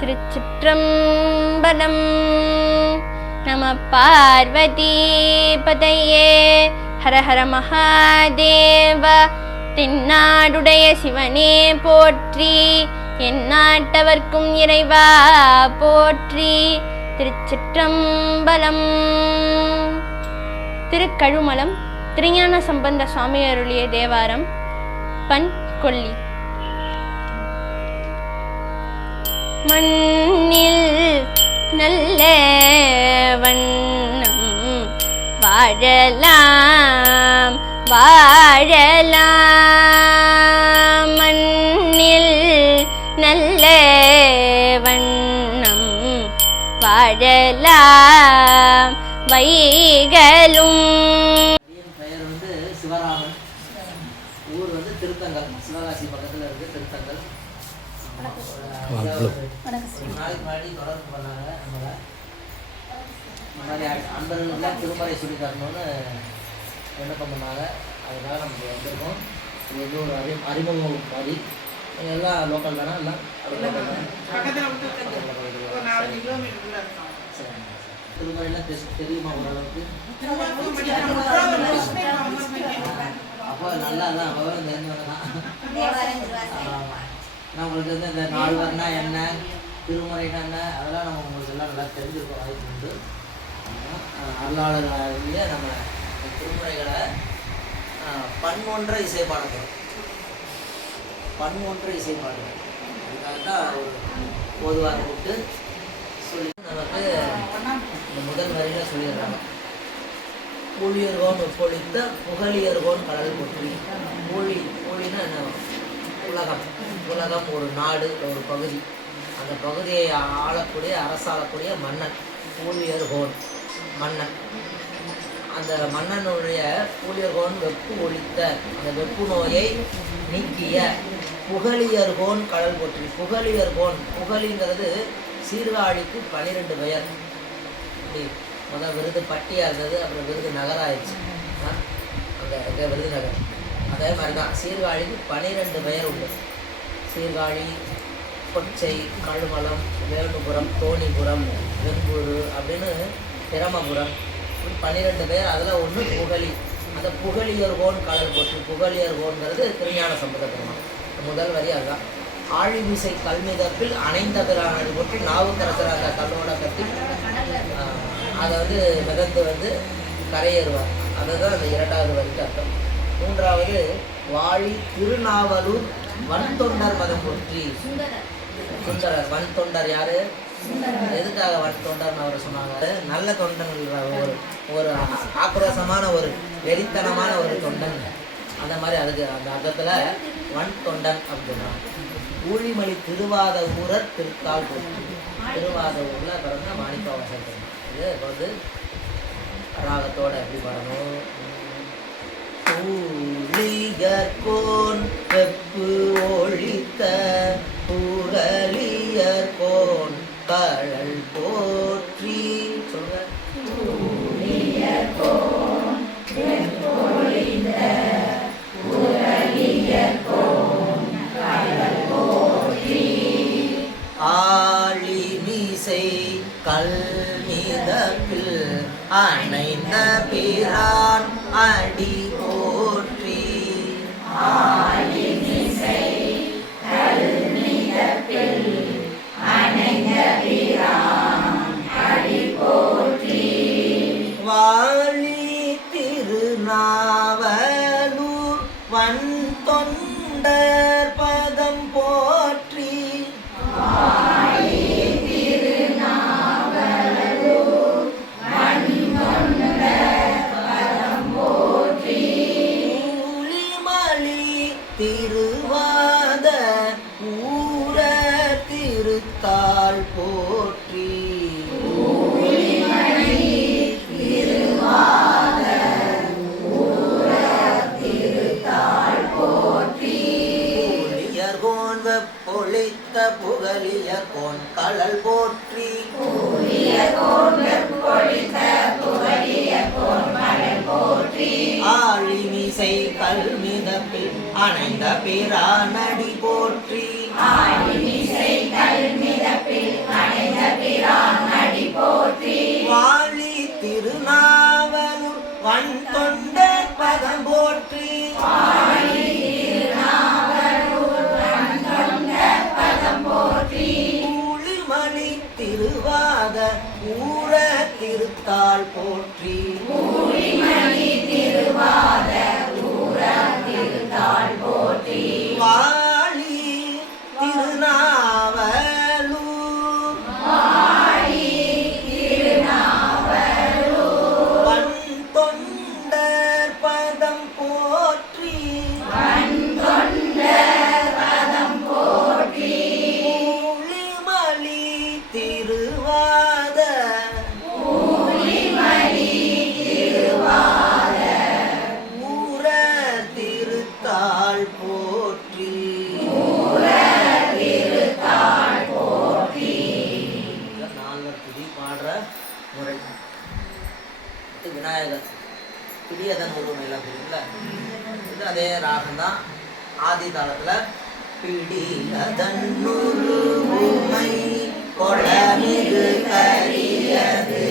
திருச்சிற்றம்பலம். நம பார்வதி பதையே ஹர மகாதேவ தென்னாடுடைய சிவனே போற்றி. எந்நாட்டவர்க்கும் இறைவா போற்றி. திருச்சிற்றம்பலம். திருக்கழுமலம் திருஞான சம்பந்த சுவாமி அருளிய தேவாரம் பண் கொல்லி மண்ணில் நல்ல வண்ணம் வாழலாம் வாழலாம். மண்ணில் நல்ல வண்ணம் வாழலாம். வைகளும் என் பெயர் வந்து சிவராமன் ஊர் வந்து திருத்தங்கல் சிவகாசி பக்கத்தில் இருக்கு திருத்தங்கல் ஒரு நாளைக்கு முன்னாடி தொடர்பு பண்ணாங்க நம்மளை இந்த மாதிரி அ- அன்பர்களுக்கெல்லாம் திருமறை சொல்லி தரணும்னு விண்ணப்பம் பண்ணாங்க. அதுக்காக நம்ம இங்க வந்திருக்கோம். இது வந்து ஒரு அறி அறிமுகம் மாதிரி எல்லாம் லோக்கல் தானே? எல்லாம். திருமறையெல்லாம் தெரி- தெரியுமா ஓரளவுக்கு. அப்போ நல்லா தான் விவரம் தெரிஞ்சவங்க தான் ஆமா. நான் உங்களுக்கு வந்து இந்த நால்வர்னா என்ன? திருமுறைனா என்ன? அதெல்லாம் நம்ம உங்களுக்கு எல்லாம் நல்லா தெரிஞ்சிருக்க வாய்ப்பு உண்டு. அருளாளர்களாகிய நம்ம திருமுறைகளை பன்மொன்ற இசை பாடங்கள் பன்மொன்ற இசை பாடங்கள் அதுக்காக தான் ஒரு பொதுவாக கூப்பிட்டு சொல்லி நமக்கு இந்த முதல் வரையில் சொல்லிடுறாங்க ஊழியர்கோன் ஒப்பொழித்த புகழியர்கோன் கடல் கொற்றி மொழி ஊழின்னா என்ன? உலகம். உலகம் ஒரு நாடு ஒரு பகுதி. அந்த பகுதியை ஆளக்கூடிய அரசாளக்கூடிய மன்னன் ஊழியர்கோன் மன்னன். அந்த மன்னனுடைய ஊழியர்கோன் வெப்பு ஒழித்த அந்த வெப்பு நோயை நீக்கிய புகழியர்கோன் கடல் போற்றி. புகழியர்கோன் புகழிங்கிறது சீர்காழிக்கு பனிரெண்டு பெயர். இப்படி முதல் விருது பட்டியாக இருந்தது அப்புறம் விருது நகராயிடுச்சு அங்கே விருது விருதுநகர் அதே மாதிரி தான் சீர்காழிக்கு பனிரெண்டு பெயர் உண்டு. சீர்காழி கொச்சை கழுமலம் வேணுபுரம் தோணிபுரம் வெம்பூர் அப்படின்னு பிரமபுரம். பன்னிரெண்டு பேர் அதில் ஒன்று புகழி. அந்த புகழியர்கோன் கடல் போட்டு புகழியர்கோன்கிறது திருஞான சம்பத பெருமான் முதல் வரி அதுதான். ஆழிமிசை கல்மிதப்பில் அணைந்த பிரானடி போட்டு நாவுக்கரசர் அந்த கல்லோட கட்டி அதை வந்து மிதந்து வந்து கரையேறுவார். அதுதான் அந்த இரண்டாவது வரிக்கு அர்த்தம். மூன்றாவது வாழி திருநாவலூர் வன்தொண்டர் மதம் போற்றி. சுந்தரர். வன் தொண்டர் யாரு? எதுக்காக வன் தொண்டர்னு அவர் சொன்னாங்க. நல்ல தொண்டன் ஒரு ஒரு ஆக்ரோசமான ஒரு வெறித்தனமான ஒரு தொண்டன் அந்த மாதிரி அதுக்கு அந்த அர்த்தத்தில் வன் தொண்டன் அப்படின்னா ஊழிமணி திருவாத ஊரர் திருத்தால் திருவாத ஊரில் பிறந்த மாணிக்கவாசல் இது வந்து ராகத்தோட எப்படி பாடணும்? ஊழியர்கோன் வெப்பு ஒழித்த புகழியர்கோன் கழல் போற்றி. ஆளிமிசை கல்மிதப்பில் அணைந்த பிரான் அடி போற்றி. ஆளி திருத்தாள் போற்றி. புகழியர்கோன் வெப்பொழித்த புகழியர்கோன் கழல் போற்றி. ஆழிமிசை கல் மிதப்பில் அணைந்த பிரானடி போற்றி. வாழி திருநாவலும் வன் தொண்டர் பதம் போற்றி. கூலிமணி திருவாத ஊர திருத்தாள் போற்றி. திருவாத அதே ராகம் தான் ஆதி தாளத்தில் பிடியதன் உருவுமை கொளமிகு கரியது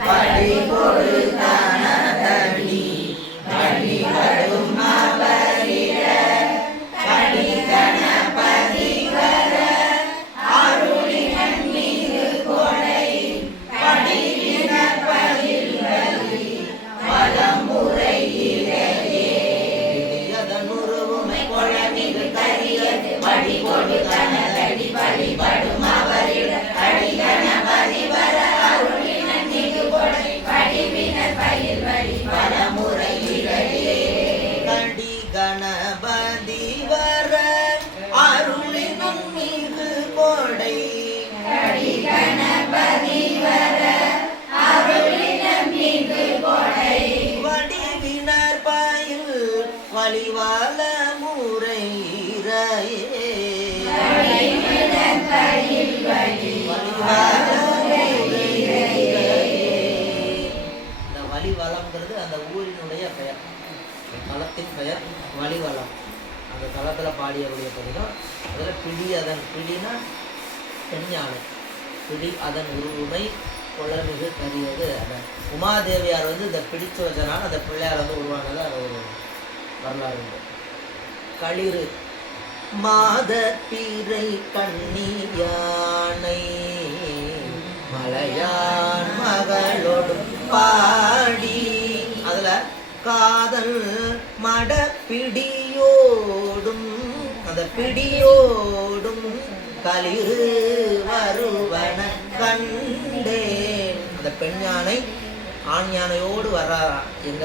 படி கொடு பெயர் வலிவலம் அந்த தளத்தில் பாடியக்கூடிய பதிகம் அதில் பிடி அதன் பிடினா பெண்ஞானம் பிடி அதன் உருவுமை கொள்ளமிகு கரியது அதன் உமாதேவியார் வந்து இதை பிடிச்சு வச்சனால அந்த பிள்ளையார் வந்து உருவானது அது ஒரு வரலாறு உண்டு. களிறு. மாத பீரை கண்ணி யானை மலையான் மகளோடு பாடி காதல் மட பிடியோடும் அந்த பிடியோடும் களிறு வருவன கண்டேன். அந்த பெண் யானை ஆண் யானையோடு வர்றாராம் எங்க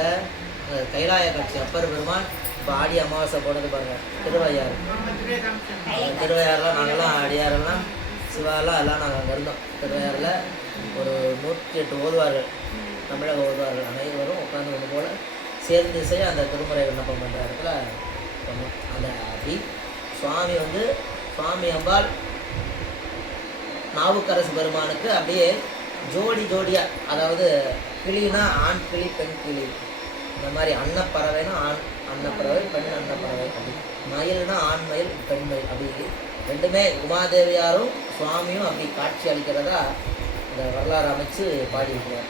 கைலாய கட்சி அப்பர் பெருமான் இப்போ ஆடி அமாவாசை போனது பாருங்க திருவையாறு. திருவையாறுலாம் நாங்கள்லாம் அடியாரெல்லாம் சிவாலாம் எல்லாம் நாங்கள் அங்கே இருந்தோம். திருவையாறில் ஒரு நூற்றி எட்டு ஓதுவார்கள் தமிழக ஓதுவார்கள் அனைவரும் உட்காந்து ஒன்று போல் சேர்ந்து செய்ய அந்த திருமுறை விண்ணப்பம் பண்ணுற இடத்துல அந்த அப்படி சுவாமி வந்து சுவாமி அம்பாள் நாவுக்கரசு பெருமானுக்கு அப்படியே ஜோடி ஜோடியாக அதாவது கிளினா ஆண் கிளி பெண் கிளி. இந்த மாதிரி அன்னப்பறவைனா ஆண் அன்னப்பறவை பெண் அன்னப்பறவை அப்படி. மயில்னா ஆண் மயில் பெண் மயில் அப்படி. ரெண்டுமே உமாதேவியாரும் சுவாமியும் அப்படி காட்சி அளிக்கிறதா இந்த வரலாறு அமைச்சு பாடியிருக்கிறார்.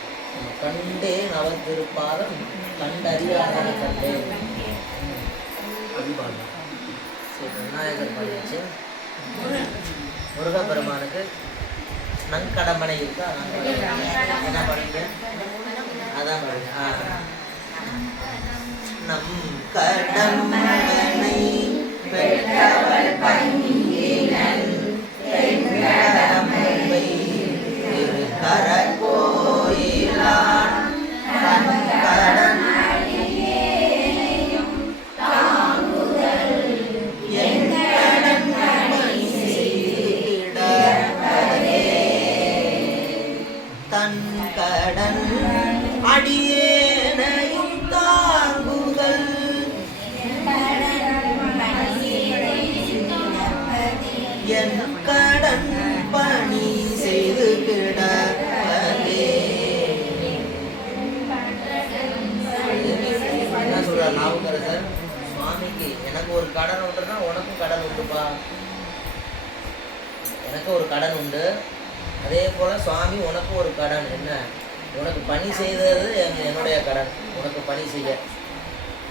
கண்டே நவ திருப்பாதம் கண்டறியாதன கண்டே. பாடலாம் சரி விநாயகர் பாடியாச்சு முருகப்பெருமானுக்கு நங்கடம்பனை இருக்கா. என்ன பாடுங்க? அதான் பாடுங்க. ஆ. நம் கடம்பனை பெற்றவள் பங்கினன் சுவாமி உனக்கு ஒரு கடன். என்ன? உனக்கு பணி செய்தது என் என்னுடைய கடன். உனக்கு பணி செய்ய.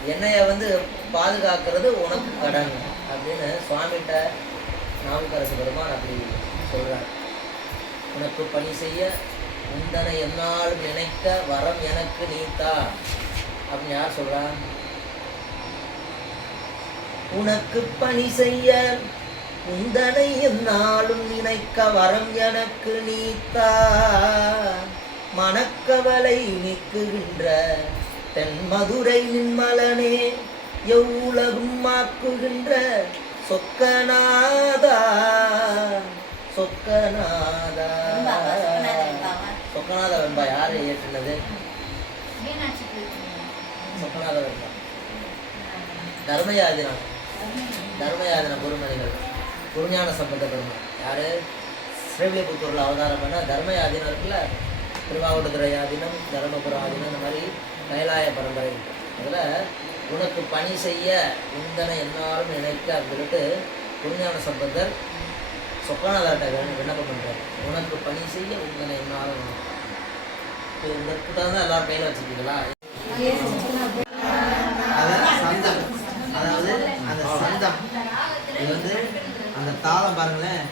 என்னைய வந்து பாதுகாக்கிறது உனக்கு கடன் அப்படின்னு சுவாமிகிட்ட நாவுக்கரசு பெருமான் அப்படி சொல்கிறார் உனக்கு பணி செய்ய முந்தனை என்னால் நினைக்க வரம் எனக்கு நீத்தா அப்படின்னு யார் சொல்கிறான் உனக்கு பணி செய்ய உந்தனை என்னாலும் நினைக்க வரம் எனக்கு நீத்தா. மனக்கவலை நீக்குகின்ற தென் மதுரை நின்மலனே எவ்வுலகும் ஆக்குகின்ற சொக்கநாதா. சொக்கநாதா. சொக்கநாத வெண்பா யாரை இயற்றினது? சொக்கநாத வெண்பா தர்மயாதினம் தர்மயாதன குருமணிகள். குருஞான சம்பந்த பெருமாள் யாரு? ஸ்ரீவில்லிபுத்தூரில் அவதாரம் பண்ண தர்மயாதினம் இருக்குல்ல? திருவாவடுதுறை யாதினம் தர்மபுர ஆதினம் இந்த மாதிரி கைலாய பரம்பரை இருக்கு. அதில் உனக்கு பணி செய்ய உந்தனை என்னாலும் நினைக்க அப்படின்னு சொல்லிட்டு குருஞான சம்பந்தர் சொக்கநாதார்ட்ட விண்ணப்பம் பண்ணுறாரு உனக்கு பணி செய்ய உந்தனை என்னாலும் நினைக்க. இந்த புத்தகம் தான் எல்லாரும் கையில் வச்சுருக்கீங்களா அதான் சந்தம் அதாவது அந்த சந்தம் இது வந்து அந்த தாளம் பாருங்களேன்.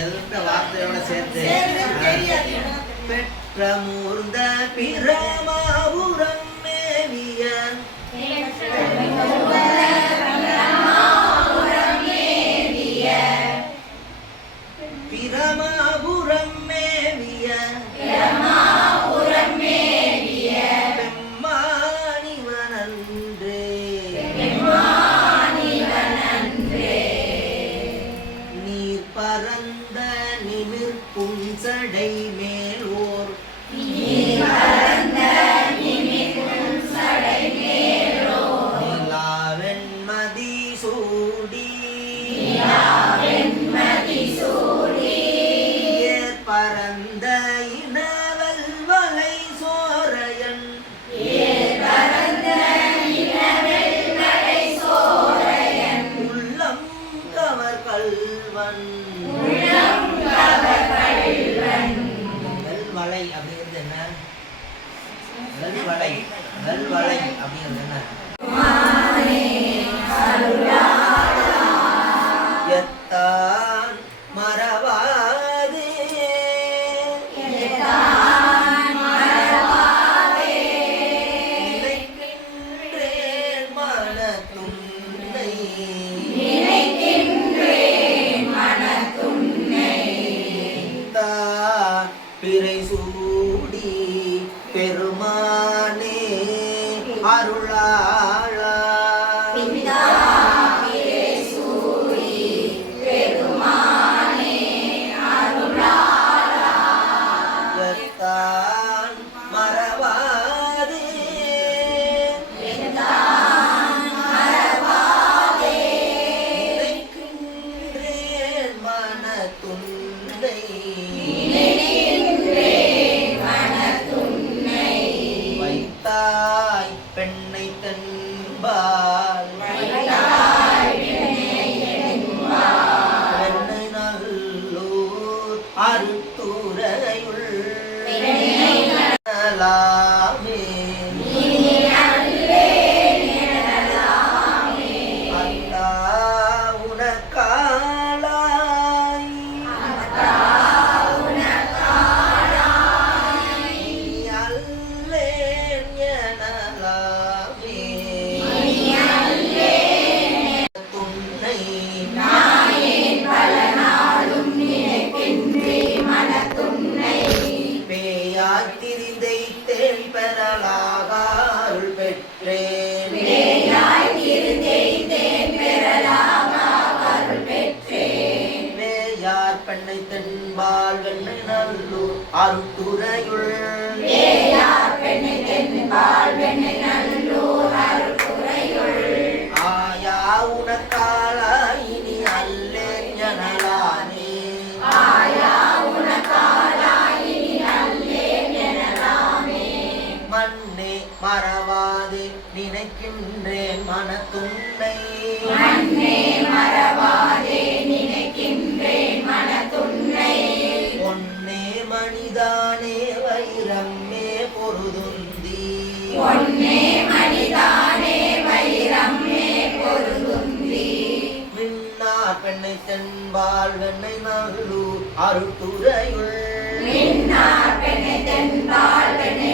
எந்த வார்த்தையோட சேர்த்து பெற்ற மூர்ந்த பிரமாபுரம் மேவிய மனத்துன்னை. பொன்னே மணிதானே வைரம்மே பொருதுந்தி. மின்னார் பெண்ணை தென்பால் வெண்ணை நல்லூர் அருட்டுரையுள் அன்னே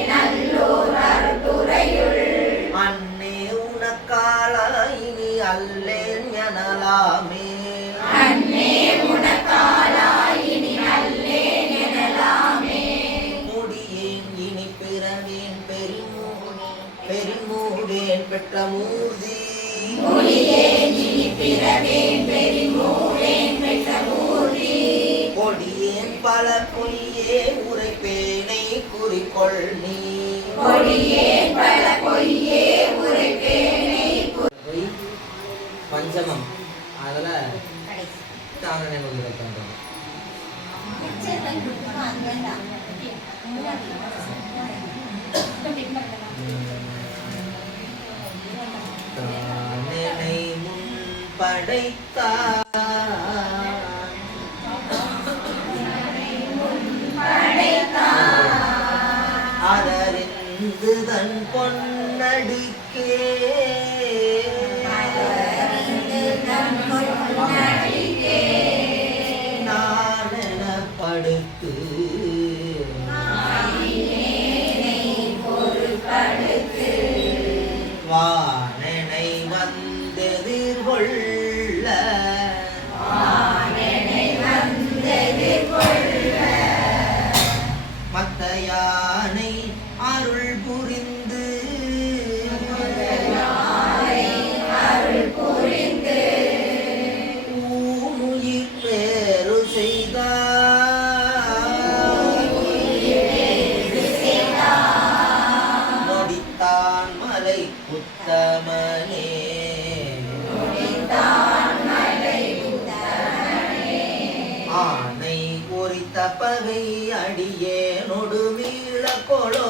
படைத்தார் அதறிந்து தன் பொன்னடிக்கே. நான் எனப்படுத்து. வானனை அடியே நொடுமீள கொளோ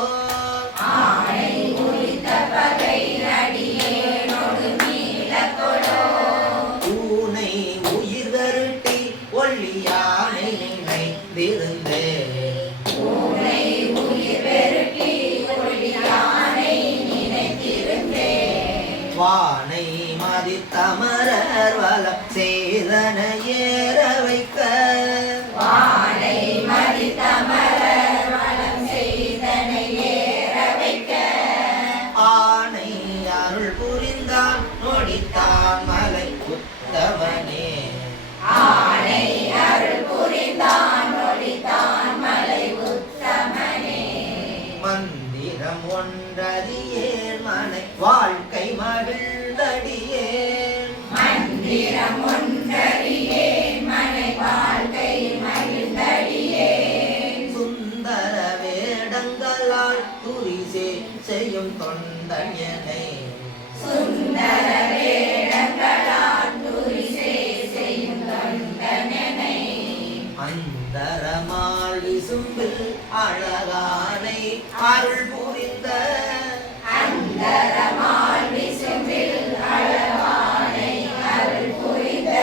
அழகானை அருள் புரிந்த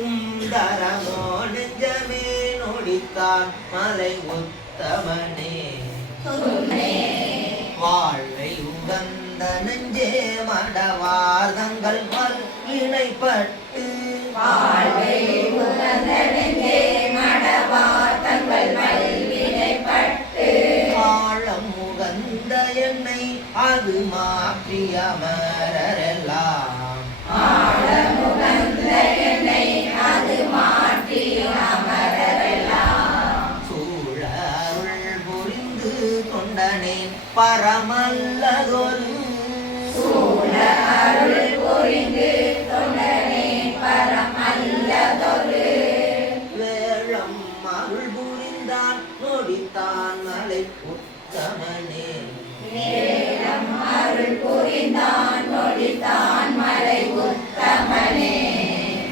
உந்தரமோ நெஞ்சமே நொடித்தான் மலை உத்தமனே வாழ்வை உகந்த நெஞ்சே மடவாதங்கள் இணைப்பட்டு வினைப்பட்டு உகந்த Yaman.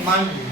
обманюють.